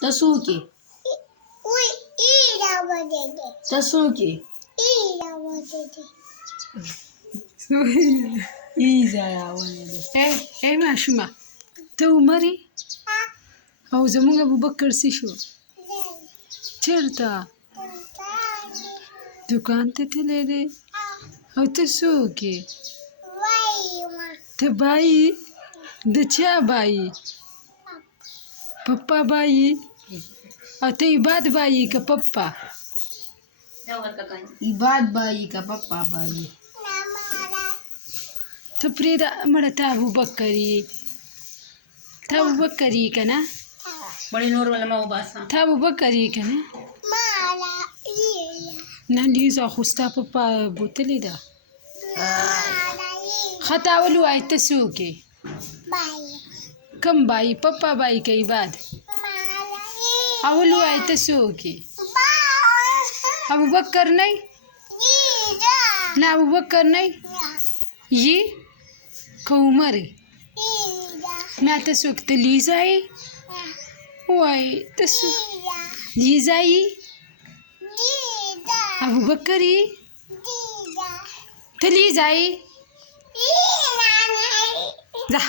Tasuki. Tasuki. Iza ya ولدي. ايه ماشومه ته عمري او زمونږ ابوبکر څه شو چیرته دکان ته تللی دی او ته څوک یې ته بایي د چا بایي پپا بایي او ته عباد بایي که پپا Ibad bayi ka papa bayi. ته پرېږده مړه ته ابوبکر یې ته ابوبکر یې که نه Bari nur wala maubasa. ته ابوبکر یې که نه نه لیزا خو ستا پپا بوتلې ده ښه تا ول ووایه ته څوک یې کوم بایي پپا بایي که عباد اول ووایه ته څوک یې ابوبکر نه نه ابوبکر نه یې که عمر یې نه ته څوک ته لیزا یې وایي ته څوک لیزا یې ابوبکر یې ته لیزا یې ځه